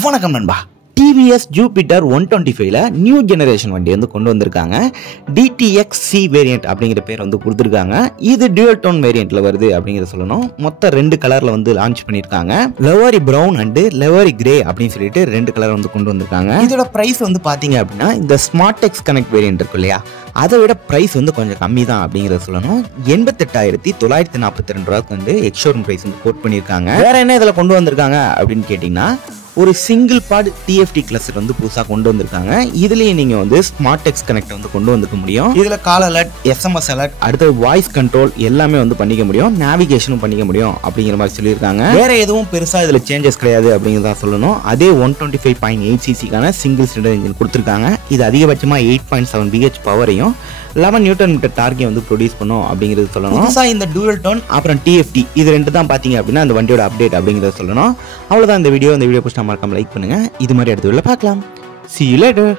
வணக்கம் நண்பா. TVS Jupiter 125ல new generation வண்டி வந்து கொண்டு வந்திருக்காங்க. DTX-C வேரியன்ட் அப்படிங்கிற பேர் வந்து கொடுத்துருக்காங்க. இது டியூல் டோன் வேரியன்ட்ல வருது அப்படிங்கிற சொல்லணும். மொத்தம் 2 கலர்ல வந்து லான்ச் பண்ணியிருக்காங்க. லெவரி பிரவுன் அண்ட் லெவரி கிரே அப்படின்னு சொல்லிட்டு 2 கலர் வந்து கொண்டு வந்திருக்காங்க. இதோட பிரைஸ் வந்து பாத்தீங்க அப்படின்னா இந்த ஸ்மார்டெக்ஸ் கனெக்ட் வேரியன்ட் இருக்கு இல்லையா, அதை விட பிரைஸ் வந்து கொஞ்சம் கம்மி தான் அப்படிங்கிறத சொல்லணும். 88,942 ரூபாய்க்கு வந்து எக்ஸ்ஷோரூம் பிரைஸ் வந்து கோட் பண்ணியிருக்காங்க. வேற என்ன இதில் கொண்டு வந்திருக்காங்க அப்படின்னு கேட்டிங்கன்னா, ஒரு சிங்கிள் பாட் TFT கிளஸ்டர் வந்து புதுசாக கொண்டு வந்திருக்காங்க. இதுலேயே நீங்கள் வந்து ஸ்மார்டெக்ஸ் கனெக்ட் வந்து கொண்டு வந்துக்க முடியும். இதில் கால் அலர்ட், SMS அலர்ட், அடுத்தது வாய்ஸ் கண்ட்ரோல் எல்லாமே வந்து பண்ணிக்க முடியும். நேவிகேஷனும் பண்ணிக்க முடியும் அப்படிங்கிற மாதிரி சொல்லியிருக்காங்க. வேற எதுவும் பெருசாக இதில் சேஞ்சஸ் கிடையாது அப்படிங்கிறத சொல்லணும். அதே 125.8cc சிங்கிள் சிலிண்டர் இன்ஜின் கொடுத்துருக்காங்க. இது அதிகபட்சமாக 8.7 BH பவரையும் 11 நியூட்டன் மீட்டர் டார்கை வந்து ப்ரொடியூஸ் பண்ணும் அப்படிங்கிறது சொல்லணும். புதுசாக இந்த டூயல் டோன் அப்புறம் TFT இது 2 தான் பார்த்தீங்க அப்படின்னா அந்த வண்டியோட அப்டேட் அப்படிங்கிறத சொல்லணும். அவ்வளோதான் இந்த வீடியோ பிடிச்சா மறக்காம லைக் பண்ணுங்க. இது மாதிரி அடுத்த வீடியோல பார்க்கலாம். See you later.